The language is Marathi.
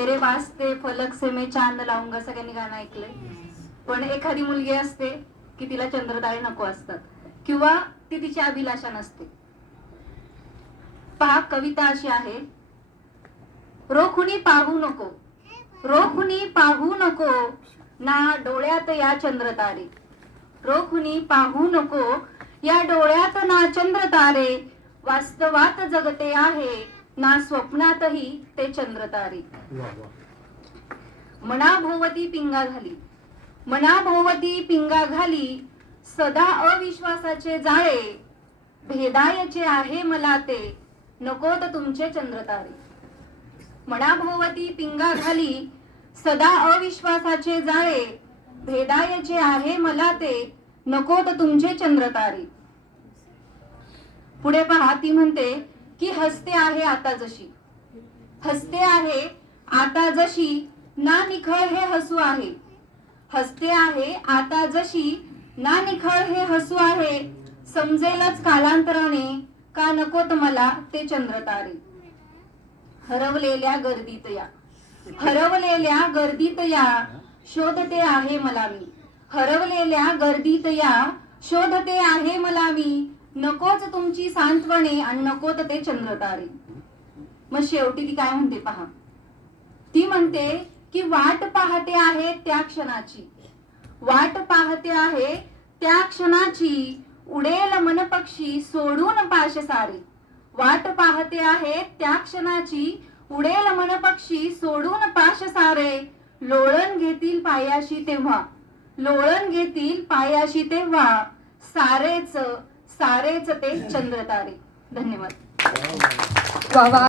तेरे वास्ते फलक से मैं चांद लावूंगा सगळ्यांनी गाणं ऐकलंय. पण एखादी मुलगी असते की तिला चंद्रतारे नको असतात किंवा ती तिची अभिलाषा नसते. पहा कविता अशी आहे, रोखुनी पाहू नको, रोखुनी पाहू नको ना डोळ्यात या चंद्रतारे, रोखुनी पाहू नको या डोळ्यात ना चंद्रतारे, वास्तवात जगते आहे ना स्वप्नातही ते चंद्रतारे. मनाभोवती पिंगा घाली, मनाभोवती पिंगा घाली, सदा अविश्वासाचे जाळे, भेदायचे आहे मला ते, नकोत तुमचे चंद्रतारे. मनाभोवती पिंगा घाली, सदा अविश्वासाचे जाळे, भेदायचे आहे मला ते, नकोत तुमचे चंद्रतारे. पुढे पहा ती म्हणते की हसते आहे आता जशी, हसते आहे आता जशी ना निखळ हे हसू आहे, हसते आहे आता जशी ना निखळ हे हसू आहे, समजेलच कालांतराने का नकोत मला ते चंद्रतारे. हरवलेल्या गर्दीत या, हरवलेल्या गर्दीत या, शोधते आहे मला मी, हरवलेल्या गर्दीत या, शोधते आहे मला मी, नकोच तुमची सांत्वने आणि नकोत ते चंद्रतारे. मग शेवटी ती काय म्हणते पहा, ती म्हणते की वाट पाहते आहे त्या क्षणाची, वाट पाहते आहे त्या क्षणाची, उडेल मन पक्षी सोडून पाश सारे, वाट पाहते आहे त्या क्षणाची, उडेल मन पक्षी सोडून पाश सारे, लोळण घेतील पायाशी तेव्हा, लोळण घेतील पायाशी तेव्हा, सारेच सारेच ते चंद्रतारे. धन्यवाद.